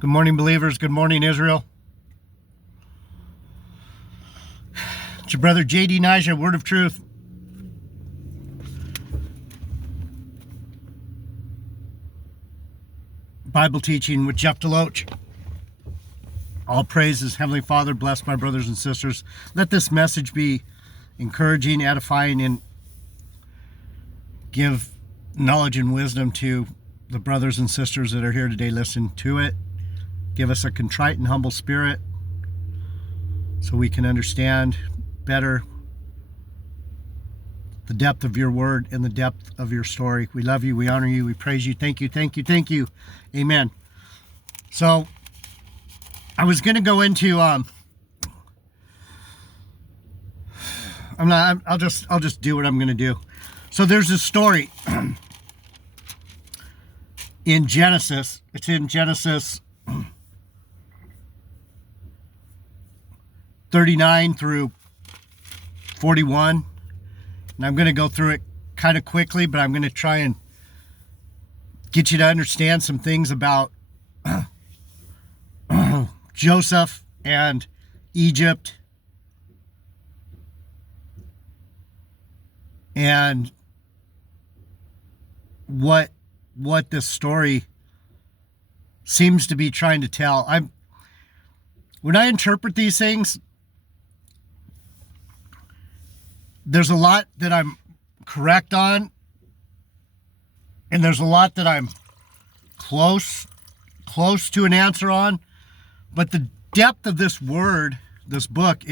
Good morning, believers. Good morning, Israel. It's your brother J.D. Nija, Word of Truth. Bible teaching with Jeff Deloach. All praises, Heavenly Father. Bless my brothers and sisters. Let this message be encouraging, edifying, and give knowledge and wisdom to the brothers and sisters that are here today. Listen to it. Give us a contrite and humble spirit so we can understand better the depth of your word and the depth of your story. We love you. We honor you. We praise you. Thank you. Thank you. Thank you. Amen. So I was going to go into, I'll just do what I'm going to do. So there's a story in Genesis. It's in Genesis 39 through 41. And I'm going to go through it kind of quickly, but I'm going to try and get you to understand some things about Joseph and Egypt and what this story seems to be trying to tell. When I interpret these things, there's a lot that I'm correct on, and there's a lot that I'm close to an answer on. But the depth of this word, this book,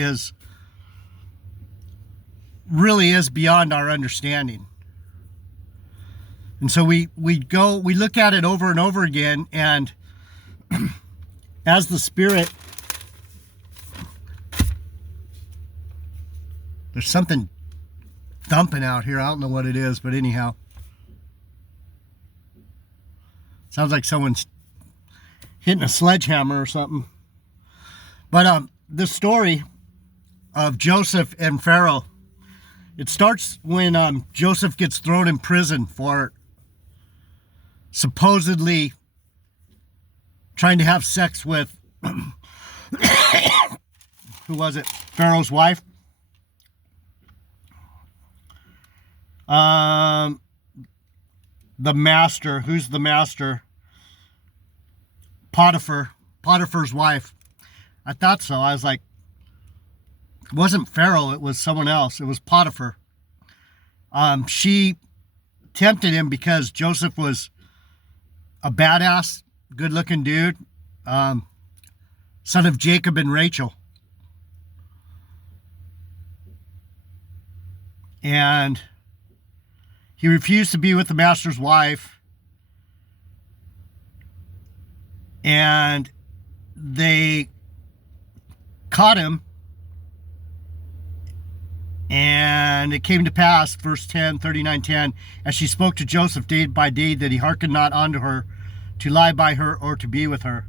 really is beyond our understanding. And so we look at it over and over again, and as the Spirit, there's something thumping out here. I don't know what it is, but anyhow. Sounds like someone's hitting a sledgehammer or something. But the story of Joseph and Pharaoh, it starts when Joseph gets thrown in prison for supposedly trying to have sex with, who was it? Pharaoh's wife. The master. Who's the master? Potiphar's wife. I thought so. I was like, it wasn't Pharaoh, it was someone else. It was Potiphar. She tempted him because Joseph was a badass, good-looking dude, son of Jacob and Rachel. And he refused to be with the master's wife, and they caught him, and it came to pass, verse 10, 39:10, as she spoke to Joseph day by day, that he hearkened not unto her, to lie by her or to be with her.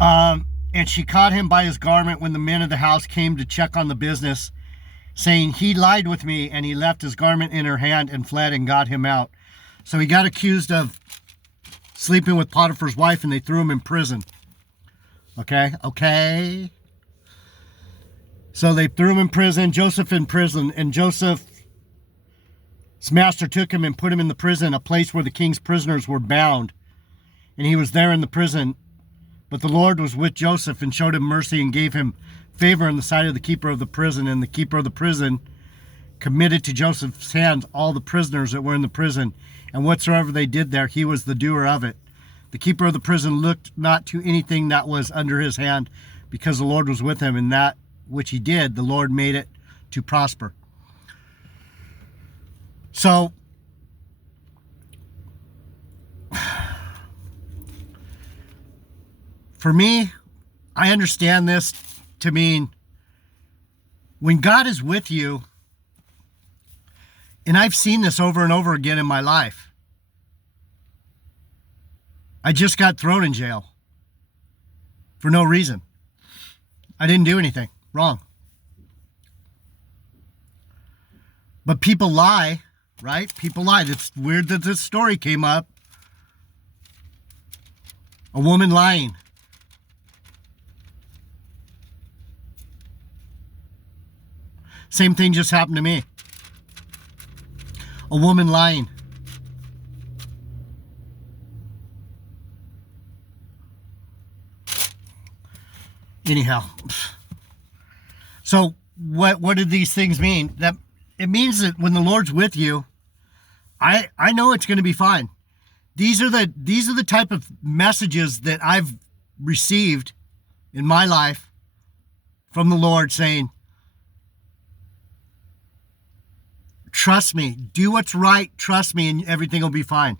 And she caught him by his garment when the men of the house came to check on the business, saying, he lied with me, and he left his garment in her hand and fled and got him out. So he got accused of sleeping with Potiphar's wife, and they threw him in prison. Okay. So they threw him in prison, Joseph in prison, and Joseph's master took him and put him in the prison, a place where the king's prisoners were bound. And he was there in the prison. But the Lord was with Joseph and showed him mercy and gave him favor in the sight of the keeper of the prison. And the keeper of the prison committed to Joseph's hands all the prisoners that were in the prison. And whatsoever they did there, he was the doer of it. The keeper of the prison looked not to anything that was under his hand, because the Lord was with him, and that which he did, the Lord made it to prosper. So, for me, I understand this to mean when God is with you, and I've seen this over and over again in my life. I just got thrown in jail for no reason. I didn't do anything wrong. But people lie, right? People lie. It's weird that this story came up A woman lying. Same thing just happened to me. A woman lying. Anyhow. So what did these things mean? That it means that when the Lord's with you, I know it's going to be fine. These are the type of messages that I've received in my life from the Lord saying, trust me, do what's right, trust me, and everything will be fine.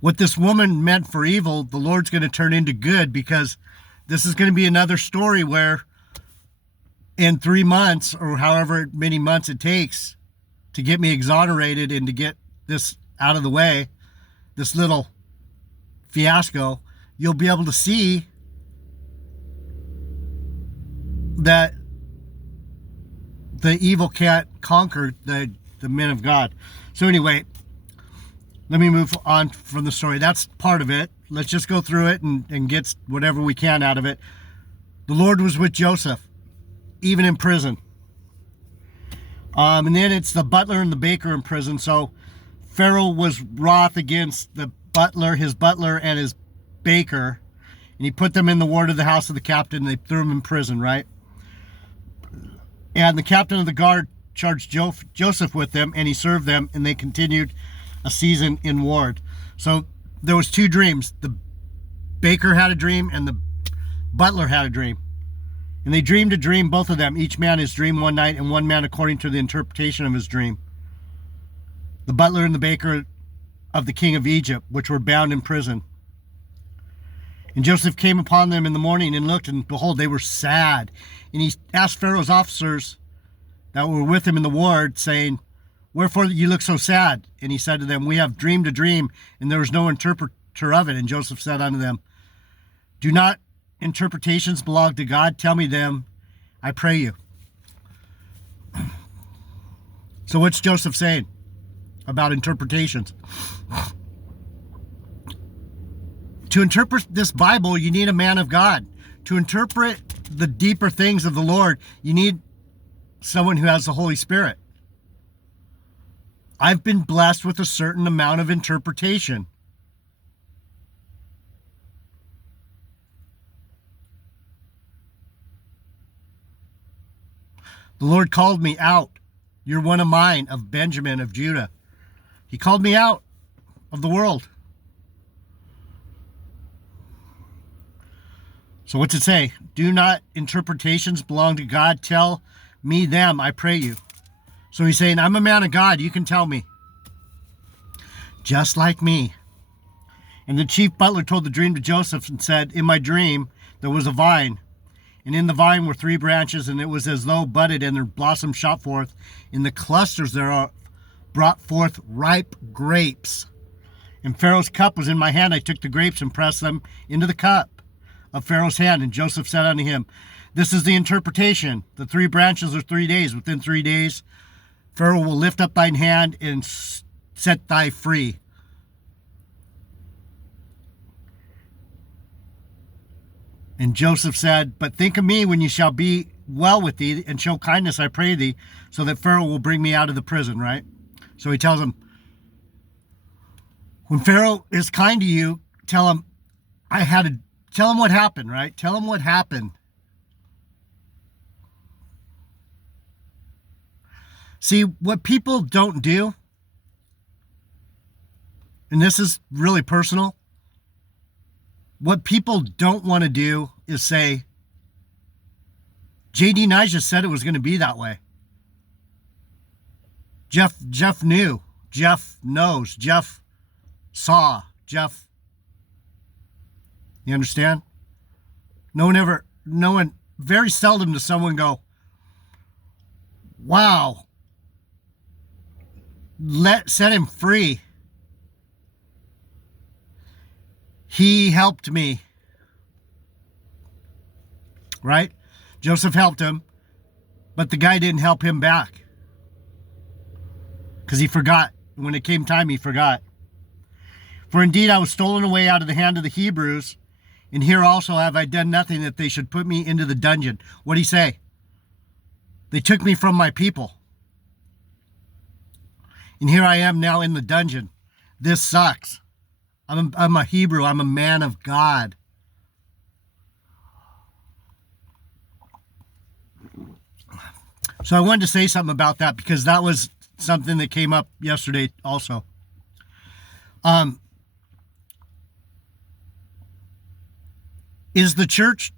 What this woman meant for evil, the Lord's going to turn into good, because this is going to be another story where in 3 months, or however many months it takes to get me exonerated and to get this out of the way, this little fiasco, you'll be able to see that the evil can't conquer the men of God. So anyway, let me move on from the story. That's part of it. Let's just go through it and get whatever we can out of it. The Lord was with Joseph, even in prison. And then it's the butler and the baker in prison. So Pharaoh was wroth against the butler, his butler, and his baker. And he put them in the ward of the house of the captain. And they threw them in prison, right? And the captain of the guard charged Joseph with them, and he served them, and they continued a season in ward. So there was 2 dreams. The baker had a dream, and the butler had a dream. And they dreamed a dream, both of them, each man his dream one night, and one man according to the interpretation of his dream. The butler and the baker of the king of Egypt, which were bound in prison. And Joseph came upon them in the morning and looked, and behold, they were sad. And he asked Pharaoh's officers that were with him in the ward, saying, wherefore you look so sad? And he said to them, we have dreamed a dream, and there was no interpreter of it. And Joseph said unto them, do not interpretations belong to God? Tell me them, I pray you. So what's Joseph saying about interpretations? To interpret this Bible, you need a man of God. To interpret the deeper things of the Lord, you need someone who has the Holy Spirit. I've been blessed with a certain amount of interpretation. The Lord called me out. You're one of mine, of Benjamin, of Judah. He called me out of the world. So what's it say? Do not interpretations belong to God? Tell me them, I pray you. So he's saying, I'm a man of God, you can tell me. Just like me. And the chief butler told the dream to Joseph and said, in my dream there was a vine, and in the vine were 3 branches, and it was as though budded, and their blossoms shot forth. In the clusters thereof brought forth ripe grapes. And Pharaoh's cup was in my hand. I took the grapes and pressed them into the cup of Pharaoh's hand. And Joseph said unto him, this is the interpretation. The 3 branches are 3 days. Within 3 days, Pharaoh will lift up thine hand and set thy free. And Joseph said, but think of me when you shall be well with thee, and show kindness, I pray thee, so that Pharaoh will bring me out of the prison, right? So he tells him, when Pharaoh is kind to you, tell him what happened, right? Tell him what happened. See, what people don't do, and this is really personal, what people don't want to do is say, J.D. Nija said it was going to be that way. Jeff knew. Jeff knows. Jeff saw. Jeff, you understand? No one, very seldom does someone go, wow, set him free. He helped me. Right? Joseph helped him, but the guy didn't help him back. because he forgot. When it came time, he forgot. For indeed I was stolen away out of the hand of the Hebrews, and here also have I done nothing that they should put me into the dungeon. What'd he say? They took me from my people. And here I am now in the dungeon. This sucks. I'm a Hebrew. I'm a man of God. So I wanted to say something about that because that was something that came up yesterday also. Is the church,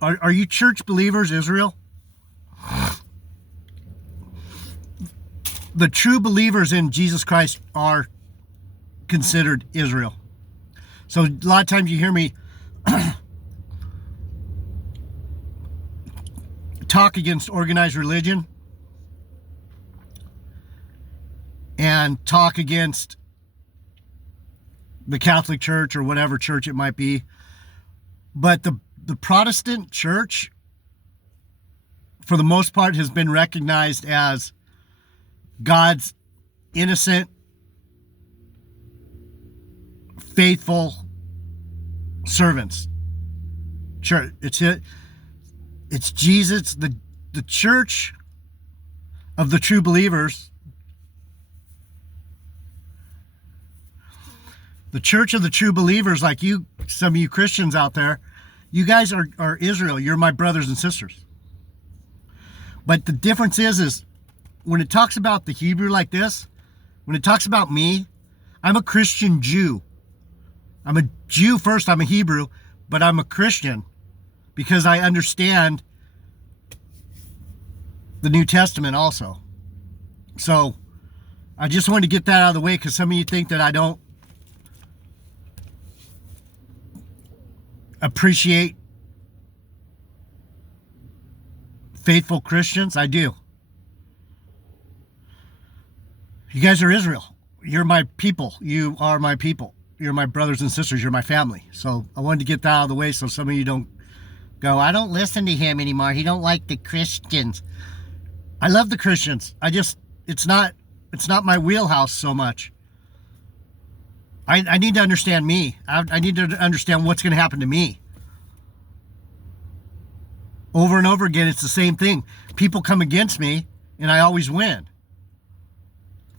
are you church believers, Israel? The true believers in Jesus Christ are considered Israel. So a lot of times you hear me talk against organized religion and talk against the Catholic Church or whatever church it might be. But the Protestant church, for the most part, has been recognized as God's innocent, faithful servants. Church, it's Jesus, the church of the true believers. The church of the true believers, like you, some of you Christians out there, you guys are Israel. You're my brothers and sisters. But the difference is when it talks about the Hebrew like this, when it talks about me, I'm a Christian Jew. I'm a Jew first, I'm a Hebrew, but I'm a Christian because I understand the New Testament also. So I just wanted to get that out of the way because some of you think that I don't appreciate faithful Christians. I do. You guys are Israel. You're my people. You are my people. You're my brothers and sisters. You're my family. So I wanted to get that out of the way so some of you don't go, I don't listen to him anymore. He don't like the Christians. I love the Christians. It's not my wheelhouse so much. I need to understand me. I need to understand what's going to happen to me. Over and over again, it's the same thing. People come against me, and I always win.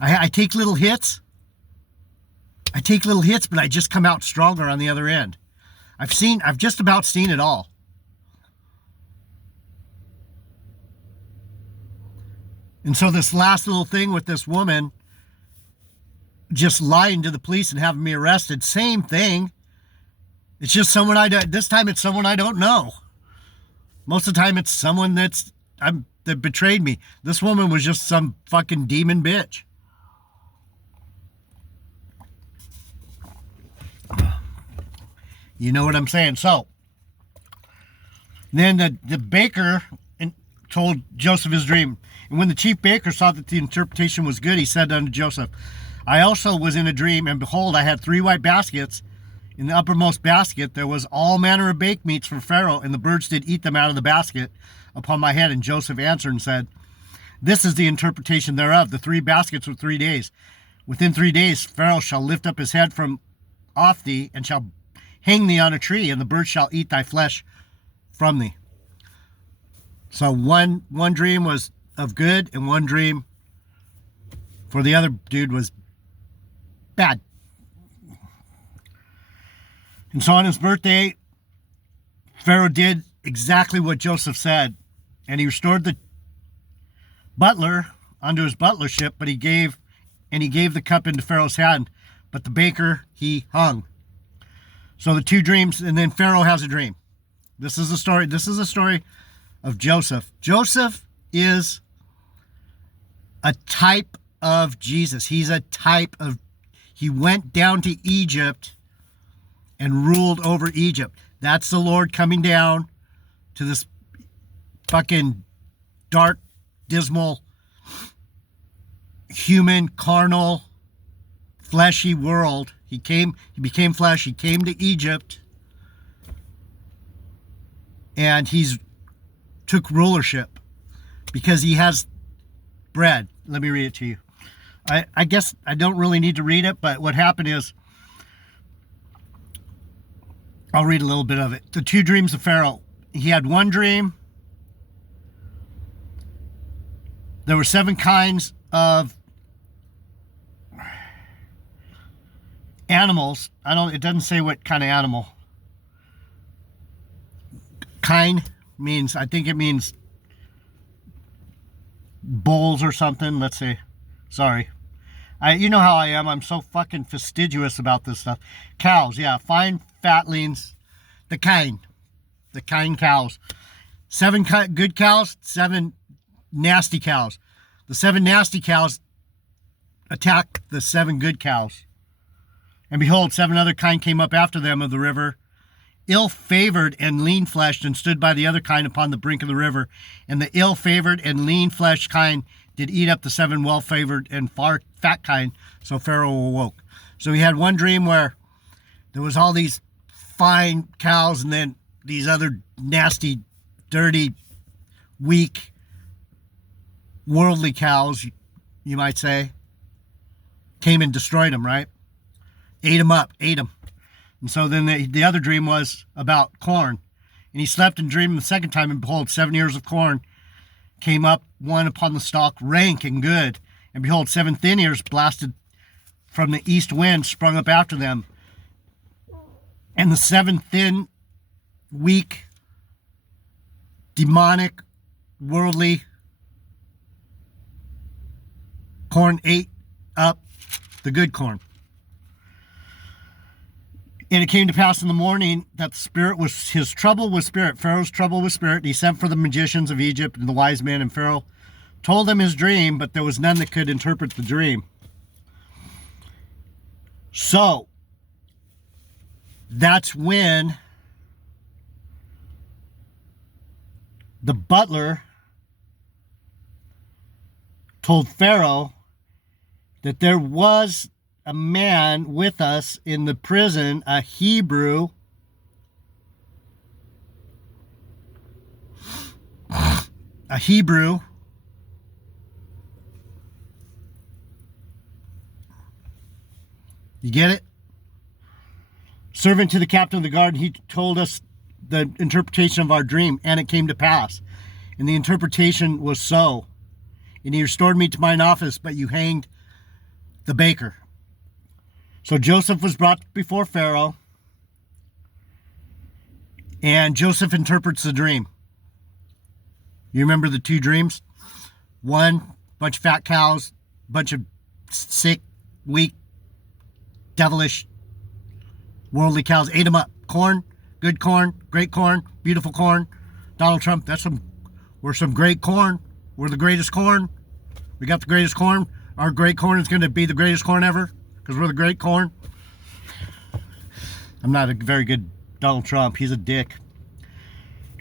I take little hits. But I just come out stronger on the other end. I've just about seen it all. And so this last little thing with this woman just lying to the police and having me arrested, same thing. It's just this time it's someone I don't know. Most of the time it's someone that betrayed me. This woman was just some fucking demon bitch. You know what I'm saying? So then the baker told Joseph his dream. And when the chief baker saw that the interpretation was good, he said unto Joseph, I also was in a dream, and behold, I had 3 white baskets. In the uppermost basket there was all manner of baked meats for Pharaoh, and the birds did eat them out of the basket upon my head. And Joseph answered and said, This is the interpretation thereof. The 3 baskets were 3 days. Within 3 days Pharaoh shall lift up his head from off thee, and shall hang thee on a tree, and the birds shall eat thy flesh from thee. So one dream was of good, and one dream for the other dude was bad. And so on his birthday, Pharaoh did exactly what Joseph said, and he restored the butler unto his butlership, but he gave the cup into Pharaoh's hand, but the baker he hung. So the 2 dreams, and then Pharaoh has a dream. This is a story of Joseph. Joseph is a type of Jesus. He went down to Egypt and ruled over Egypt. That's the Lord coming down to this fucking dark, dismal, human, carnal, fleshy world. He became flesh. He came to Egypt, and he's took rulership because he has bread. Let me read it to you. I guess I don't really need to read it, but what happened is, I'll read a little bit of it. The two dreams of Pharaoh. He had one dream. There were 7 kinds of animals. It doesn't say what kind of animal. Kind means, I think it means bulls or something. Let's see. Sorry. You know how I am. I'm so fucking fastidious about this stuff. Cows, yeah. Fine fatlings. The kind cows. 7 good cows, 7 nasty cows. The 7 nasty cows attacked the 7 good cows. And behold, 7 other kind came up after them of the river, ill-favored and lean-fleshed, and stood by the other kind upon the brink of the river. And the ill-favored and lean-fleshed kind did eat up the 7 well-favored and fat kind. So Pharaoh awoke. So he had one dream where there was all these fine cows, and then these other nasty, dirty, weak, worldly cows, you might say, came and destroyed them, right? Ate them up, ate them. And so then the other dream was about corn. And he slept and dreamed the second time, and behold, 7 ears of corn came up, one upon the stalk, rank and good. And behold, 7 thin ears blasted from the east wind sprung up after them. And the 7 thin, weak, demonic, worldly corn ate up the good corn. And it came to pass in the morning that his trouble was spirit. Pharaoh's trouble was spirit. He sent for the magicians of Egypt and the wise men, and Pharaoh told them his dream, but there was none that could interpret the dream. So, that's when the butler told Pharaoh that there was a man with us in the prison, a Hebrew, you get it? Servant to the captain of the guard, he told us the interpretation of our dream, and it came to pass. And the interpretation was so. And he restored me to mine office, but you hanged the baker. So Joseph was brought before Pharaoh, and Joseph interprets the dream. You remember the 2 dreams? One, bunch of fat cows, bunch of sick, weak, devilish, worldly cows. Ate them up. Corn, good corn, great corn, beautiful corn. Donald Trump, we're some great corn. We're the greatest corn. We got the greatest corn. Our great corn is going to be the greatest corn ever, because we're the great corn. I'm not a very good Donald Trump. He's a dick.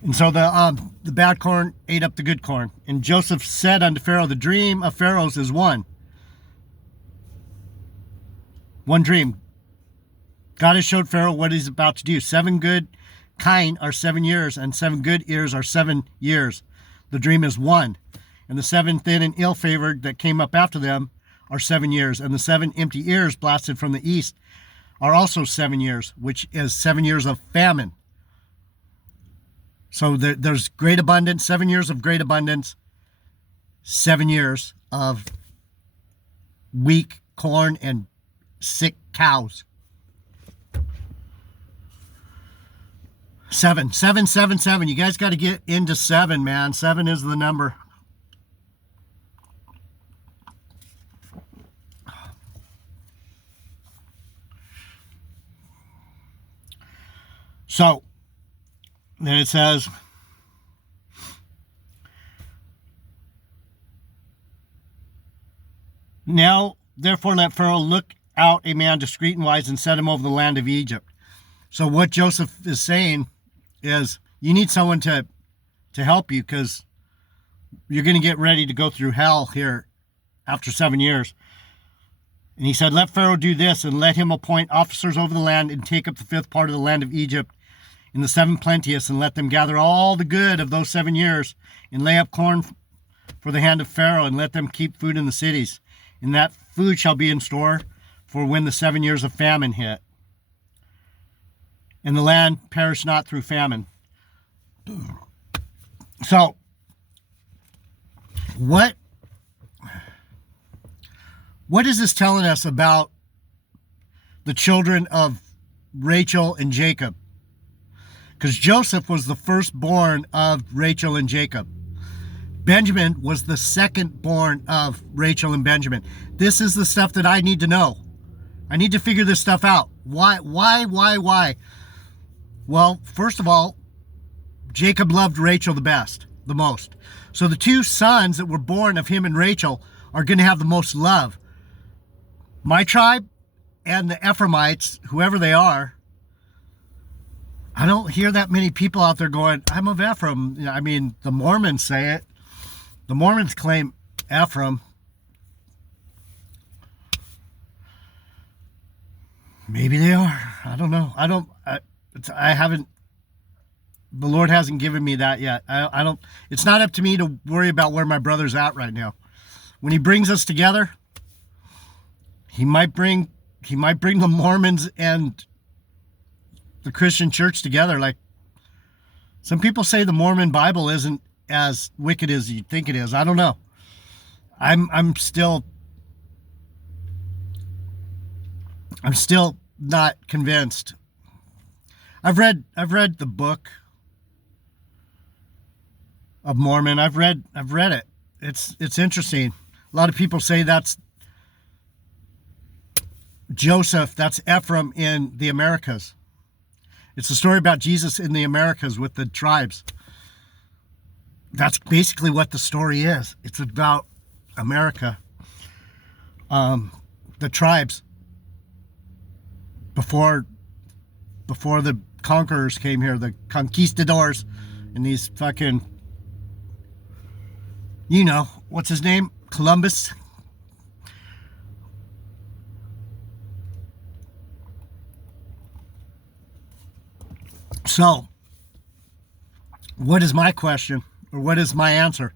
And so the bad corn ate up the good corn. And Joseph said unto Pharaoh, the dream of Pharaoh's is one. One dream. God has showed Pharaoh what he's about to do. 7 good kine are 7 years, and 7 good ears are 7 years. The dream is one. And the 7 thin and ill-favored that came up after them are 7 years. And the 7 empty ears blasted from the east are also 7 years, which is 7 years of famine. So there's great abundance, 7 years of great abundance, 7 years of weak corn and sick cows. 7, 7, 7, 7. You guys got to get into 7, man. 7 is the number. So, then it says, now, therefore, let Pharaoh look out a man discreet and wise and set him over the land of Egypt. So what Joseph is saying is, you need someone to help you, because you're going to get ready to go through hell here after 7 years. And he said, let Pharaoh do this, and let him appoint officers over the land and take up the 5th part of the land of Egypt in the 7 plenteous, and let them gather all the good of those 7 years and lay up corn for the hand of Pharaoh, and let them keep food in the cities. And that food shall be in store for when the 7 years of famine hit. And the land perish not through famine. So, what is this telling us about the children of Rachel and Jacob? Because Joseph was the firstborn of Rachel and Jacob. Benjamin was the secondborn of Rachel and Benjamin. This is the stuff that I need to know. I need to figure this stuff out. Why? Well, first of all, Jacob loved Rachel the most. So the two sons that were born of him and Rachel are going to have the most love. My tribe and the Ephraimites, whoever they are, I don't hear that many people out there going, I'm of Ephraim. I mean, the Mormons say it. The Mormons claim Ephraim. Maybe they are. I don't know. I haven't, the Lord hasn't given me that yet. I don't, it's not up to me to worry about where my brother's at right now. When he brings us together, he might bring the Mormons and the Christian church together. Like, some people say the Mormon Bible isn't as wicked as you think it is. I don't know. I'm still not convinced. I've read the book of Mormon. I've read it. It's interesting. A lot of people say that's Joseph, that's Ephraim in the Americas. It's a story about Jesus in the Americas with the tribes. That's basically what the story is. It's about America. The tribes before the conquerors came here, the conquistadors, and these fucking, you know, what's his name? Columbus. So, what is my question, or what is my answer?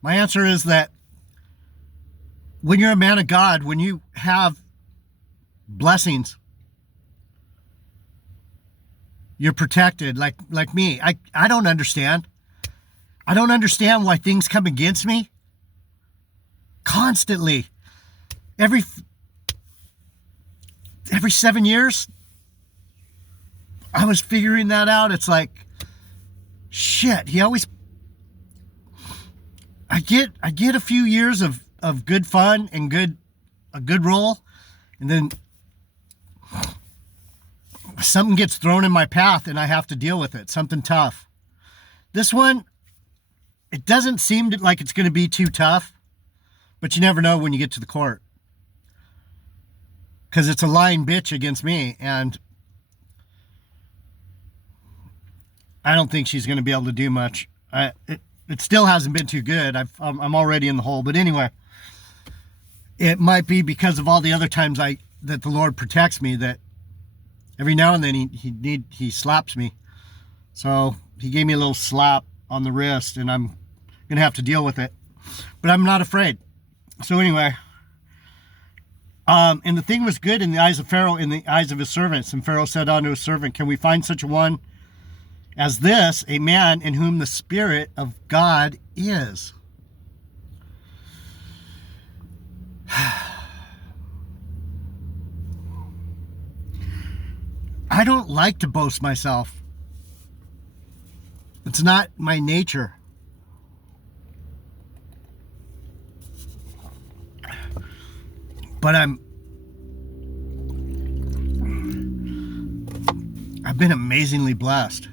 My answer is that when you're a man of God, when you have blessings, you're protected. Like me, I don't understand. I don't understand why things come against me constantly. Every 7 years, I was figuring that out. It's like, shit, I get a few years of good fun and a good roll, and then something gets thrown in my path and I have to deal with it. Something tough. This one, it doesn't seem like it's going to be too tough, but you never know when you get to the court, because it's a lying bitch against me, and I don't think she's going to be able to do much. It still hasn't been too good. I'm already in the hole. But anyway, it might be because of all the other times that the Lord protects me, that every now and then he slaps me. So he gave me a little slap on the wrist, and I'm going to have to deal with it. But I'm not afraid. So anyway, and the thing was good in the eyes of Pharaoh, in the eyes of his servants. And Pharaoh said unto his servant, can we find such a one as this, a man in whom the Spirit of God is? I don't like to boast myself. It's not my nature. But I've been amazingly blessed.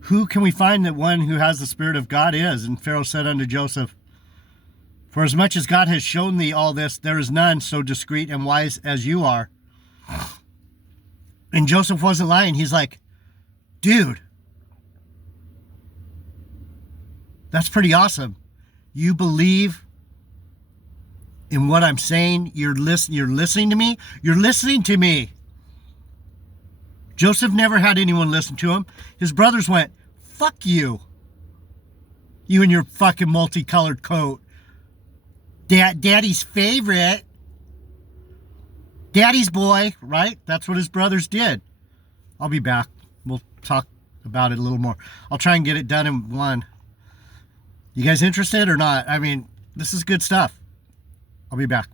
Who can we find that one who has the Spirit of God is? And Pharaoh said unto Joseph, for as much as God has shown thee all this, there is none so discreet and wise as you are. And Joseph wasn't lying. He's like, dude, that's pretty awesome. You believe in what I'm saying. You're listening to me. You're listening to me. Joseph never had anyone listen to him. His brothers went, fuck you. You and your fucking multicolored coat. Daddy's favorite. Daddy's boy, right? That's what his brothers did. I'll be back. We'll talk about it a little more. I'll try and get it done in one. You guys interested or not? I mean, this is good stuff. I'll be back.